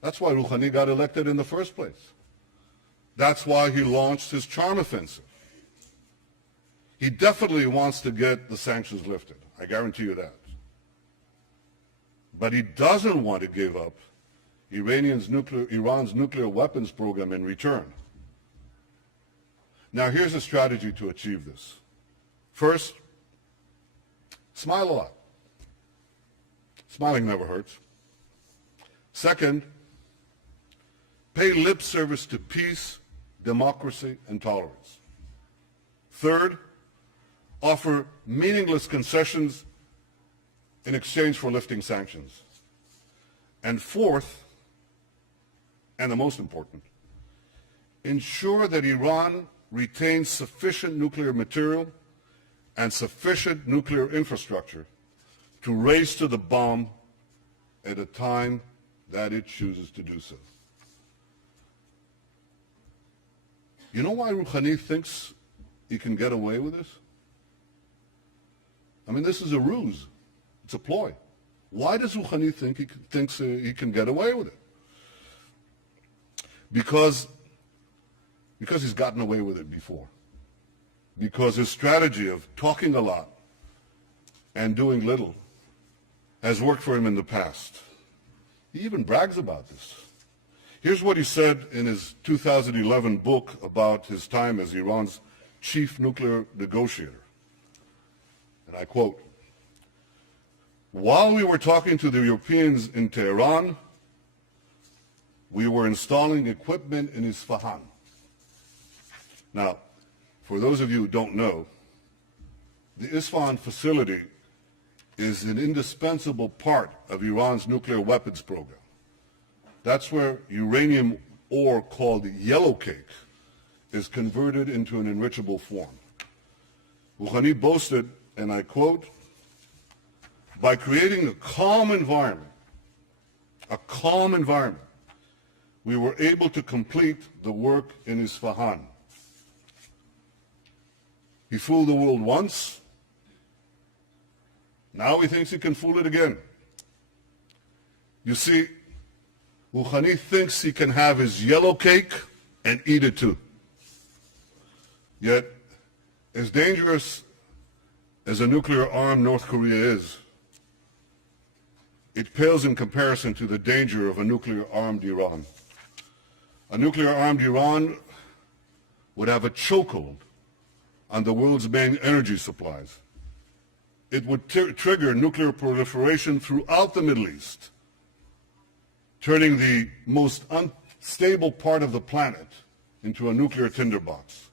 That's why Rouhani got elected in the first place. That's why he launched his charm offensive. He definitely wants to get the sanctions lifted. I guarantee you that. But he doesn't want to give up Iran's nuclear weapons program in return. Now, here's a strategy to achieve this. First, smile a lot. Smiling never hurts. Second, pay lip service to peace, democracy, and tolerance. Third, offer meaningless concessions in exchange for lifting sanctions. And fourth, and the most important, ensure that Iran retains sufficient nuclear material and sufficient nuclear infrastructure to race to the bomb at a time that it chooses to do so. You know why Rouhani thinks he can get away with this? I mean, this is a ruse. It's a ploy. Why does Rouhani think he can get away with it? Because he's gotten away with it before. Because his strategy of talking a lot and doing little has worked for him in the past. He even brags about this. Here's what he said in his 2011 book about his time as Iran's chief nuclear negotiator. And I quote, "While we were talking to the Europeans in Tehran, we were installing equipment in Isfahan." Now, for those of you who don't know, the Isfahan facility is an indispensable part of Iran's nuclear weapons program. That's where uranium ore called yellow cake is converted into an enrichable form. Rouhani boasted, and I quote, "By creating a calm environment, we were able to complete the work in Isfahan." He fooled the world once. Now he thinks he can fool it again. You see, Rouhani thinks he can have his yellow cake and eat it too. Yet, as dangerous as a nuclear-armed North Korea is, it pales in comparison to the danger of a nuclear-armed Iran. A nuclear-armed Iran would have a chokehold on the world's main energy supplies. It would trigger nuclear proliferation throughout the Middle East, turning the most unstable part of the planet into a nuclear tinderbox.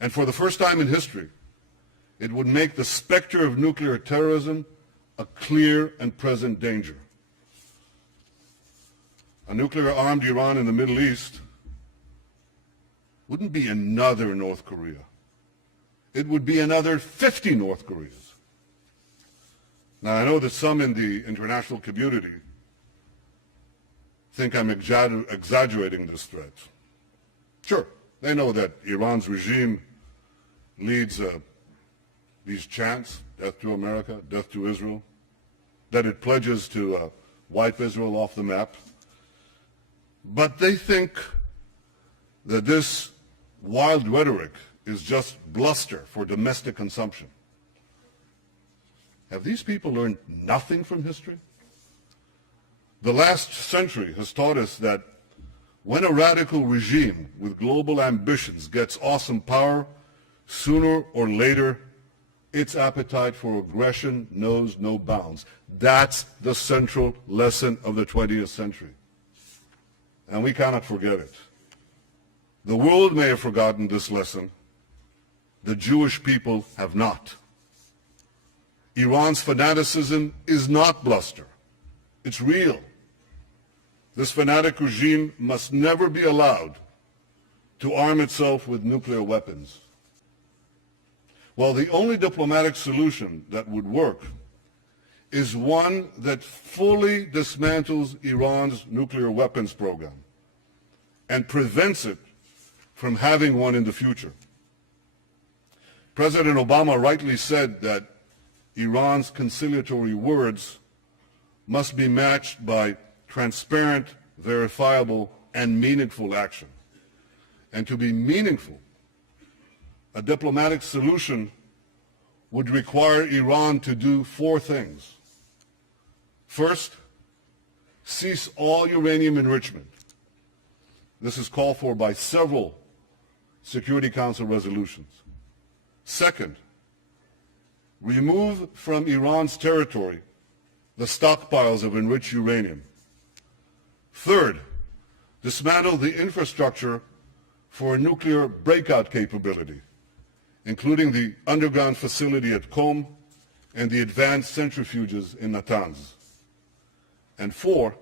And for the first time in history, it would make the specter of nuclear terrorism a clear and present danger. A nuclear-armed Iran in the Middle East wouldn't be another North Korea. It would be another 50 North Koreas. Now, I know that some in the international community think I'm exaggerating this threat. Sure, they know that Iran's regime leads these chants, death to America, death to Israel, that it pledges to wipe Israel off the map. But they think that this wild rhetoric is just bluster for domestic consumption. Have these people learned nothing from history? The last century has taught us that when a radical regime with global ambitions gets awesome power, sooner or later, its appetite for aggression knows no bounds. That's the central lesson of the 20th century. And we cannot forget it. The world may have forgotten this lesson. The Jewish people have not. Iran's fanaticism is not bluster. It's real. This fanatic regime must never be allowed to arm itself with nuclear weapons. Well, the only diplomatic solution that would work is one that fully dismantles Iran's nuclear weapons program and prevents it from having one in the future. President Obama rightly said that Iran's conciliatory words must be matched by transparent verifiable, and meaningful action. And to be meaningful, a diplomatic solution would require Iran to do four things. First, cease all uranium enrichment. This is called for by several Security Council resolutions. Second, remove from Iran's territory the stockpiles of enriched uranium. Third, dismantle the infrastructure for a nuclear breakout capability, including the underground facility at Qom and the advanced centrifuges in Natanz. And four,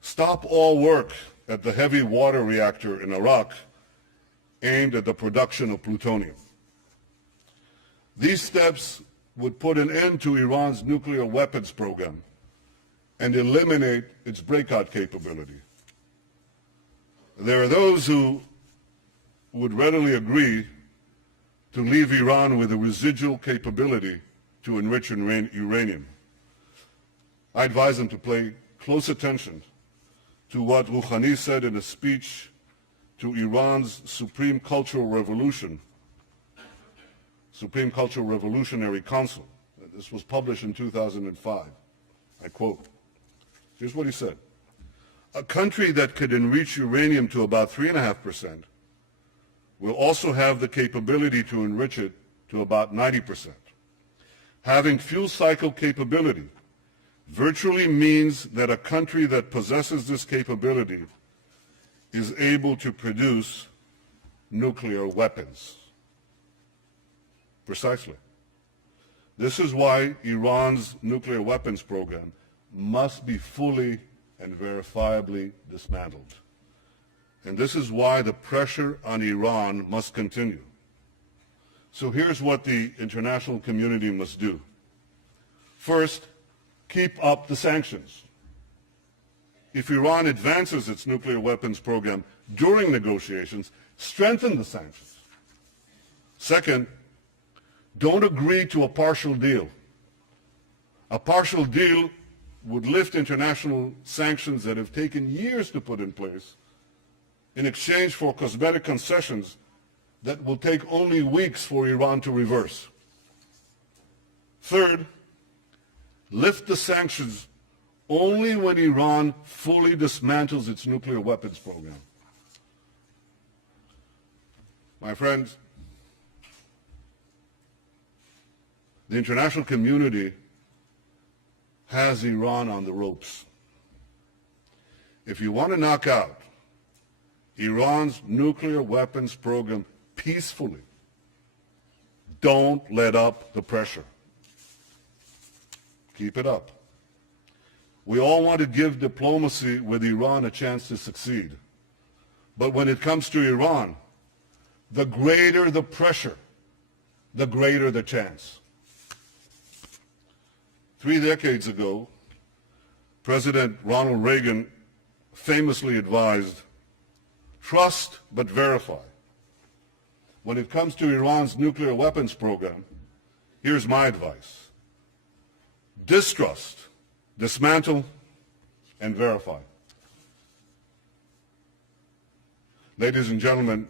stop all work at the heavy water reactor in Iraq aimed at the production of plutonium. These steps would put an end to Iran's nuclear weapons program and eliminate its breakout capability. There are those who would readily agree to leave Iran with a residual capability to enrich uranium. I advise them to pay close attention to what Rouhani said in a speech to Iran's Supreme Cultural Revolutionary Council. This was published in 2005. I quote, here's what he said. A country that could enrich uranium to about 3.5% will also have the capability to enrich it to about 90%. Having fuel cycle capability virtually means that a country that possesses this capability is able to produce nuclear weapons. Precisely. This is why Iran's nuclear weapons program must be fully and verifiably dismantled. And this is why the pressure on Iran must continue. So here's what the international community must do. First, keep up the sanctions. If Iran advances its nuclear weapons program during negotiations, strengthen the sanctions. Second, don't agree to a partial deal. A partial deal would lift international sanctions that have taken years to put in place in exchange for cosmetic concessions that will take only weeks for Iran to reverse. Third, lift the sanctions only when Iran fully dismantles its nuclear weapons program. My friends, the international community has Iran on the ropes. If you want to knock out Iran's nuclear weapons program peacefully, don't let up the pressure. Keep it up. We all want to give diplomacy with Iran a chance to succeed. But when it comes to Iran, the greater the pressure, the greater the chance. 3 decades ago, President Ronald Reagan famously advised, trust but verify. When it comes to Iran's nuclear weapons program, here's my advice. Distrust, dismantle, and verify. Ladies and gentlemen,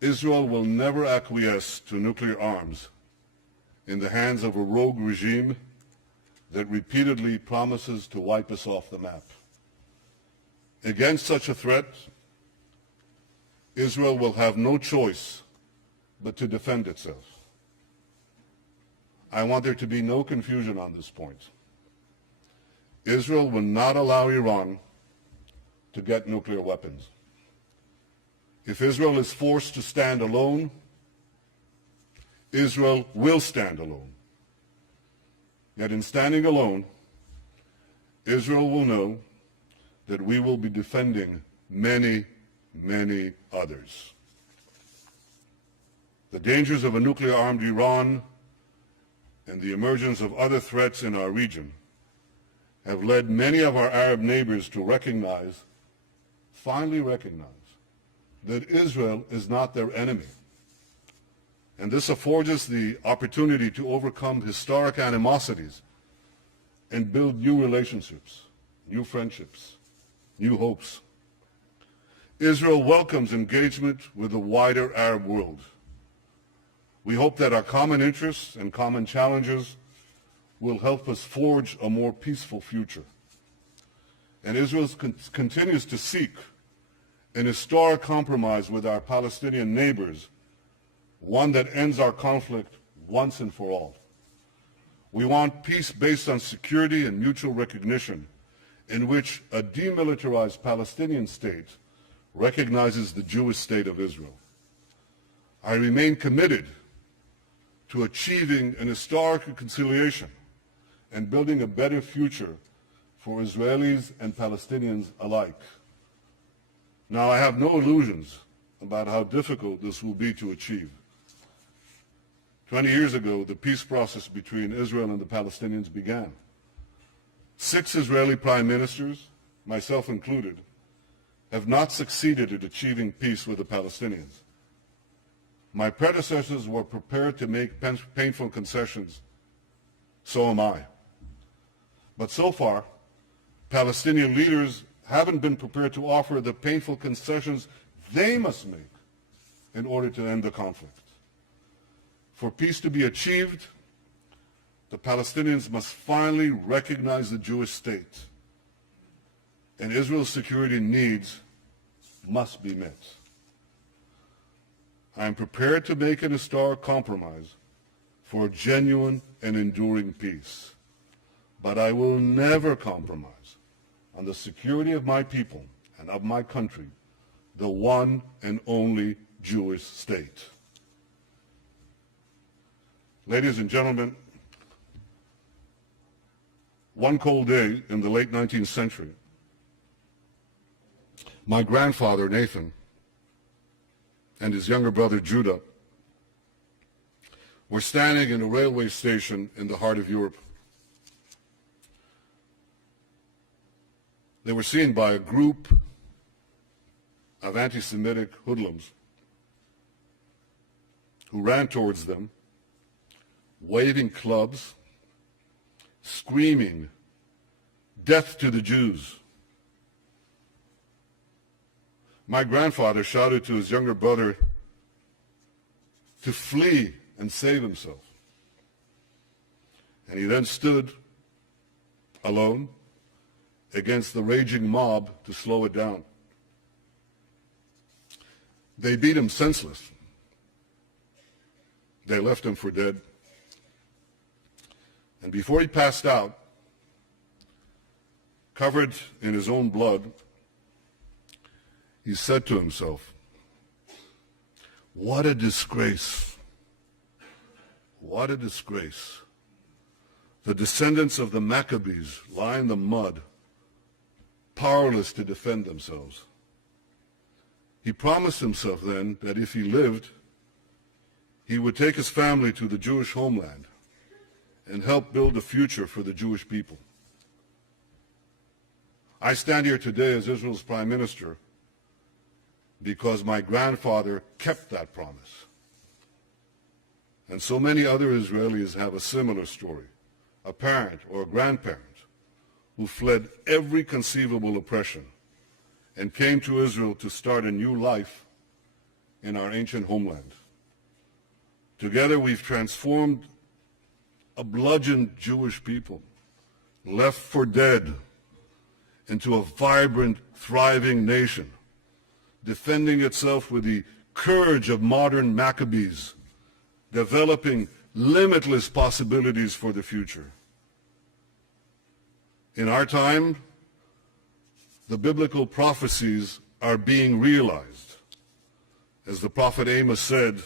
Israel will never acquiesce to nuclear arms in the hands of a rogue regime that repeatedly promises to wipe us off the map. Against such a threat, Israel will have no choice but to defend itself. I want there to be no confusion on this point. Israel will not allow Iran to get nuclear weapons. If Israel is forced to stand alone, Israel will stand alone. Yet in standing alone, Israel will know that we will be defending many, many others. The dangers of a nuclear-armed Iran and the emergence of other threats in our region have led many of our Arab neighbors to recognize, finally recognize, that Israel is not their enemy. And this affords us the opportunity to overcome historic animosities and build new relationships, new friendships, new hopes. Israel welcomes engagement with the wider Arab world. We hope that our common interests and common challenges will help us forge a more peaceful future. And Israel continues to seek an historic compromise with our Palestinian neighbors, one that ends our conflict once and for all. We want peace based on security and mutual recognition, in which a demilitarized Palestinian state recognizes the Jewish state of Israel. I remain committed to achieving an historic reconciliation and building a better future for Israelis and Palestinians alike. Now, I have no illusions about how difficult this will be to achieve. 20 years ago, the peace process between Israel and the Palestinians began. 6 Israeli prime ministers, myself included, have not succeeded at achieving peace with the Palestinians. My predecessors were prepared to make painful concessions. So am I. But so far, Palestinian leaders haven't been prepared to offer the painful concessions they must make in order to end the conflict. For peace to be achieved, the Palestinians must finally recognize the Jewish state, and Israel's security needs must be met. I am prepared to make an historic compromise for a genuine and enduring peace, but I will never compromise on the security of my people and of my country, the one and only Jewish state. Ladies and gentlemen, one cold day in the late 19th century, my grandfather, Nathan, and his younger brother, Judah, were standing in a railway station in the heart of Europe. They were seen by a group of anti-Semitic hoodlums who ran towards them, waving clubs, screaming, "Death to the Jews." My grandfather shouted to his younger brother to flee and save himself. And he then stood alone against the raging mob to slow it down. They beat him senseless. They left him for dead. And before he passed out, covered in his own blood, he said to himself, "What a disgrace. What a disgrace. The descendants of the Maccabees lie in the mud, powerless to defend themselves." He promised himself then that if he lived, he would take his family to the Jewish homeland and help build a future for the Jewish people. I stand here today as Israel's prime minister because my grandfather kept that promise. And so many other Israelis have a similar story, a parent or a grandparent who fled every conceivable oppression and came to Israel to start a new life in our ancient homeland. Together we've transformed a bludgeoned Jewish people, left for dead, into a vibrant, thriving nation, defending itself with the courage of modern Maccabees, developing limitless possibilities for the future. In our time, the biblical prophecies are being realized. As the prophet Amos said,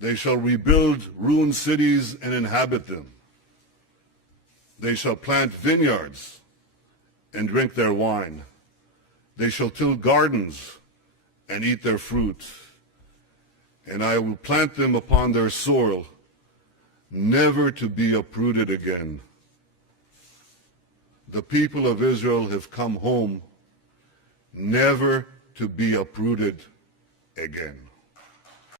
"They shall rebuild ruined cities and inhabit them. They shall plant vineyards and drink their wine. They shall till gardens and eat their fruit. And I will plant them upon their soil, never to be uprooted again." The people of Israel have come home, never to be uprooted again.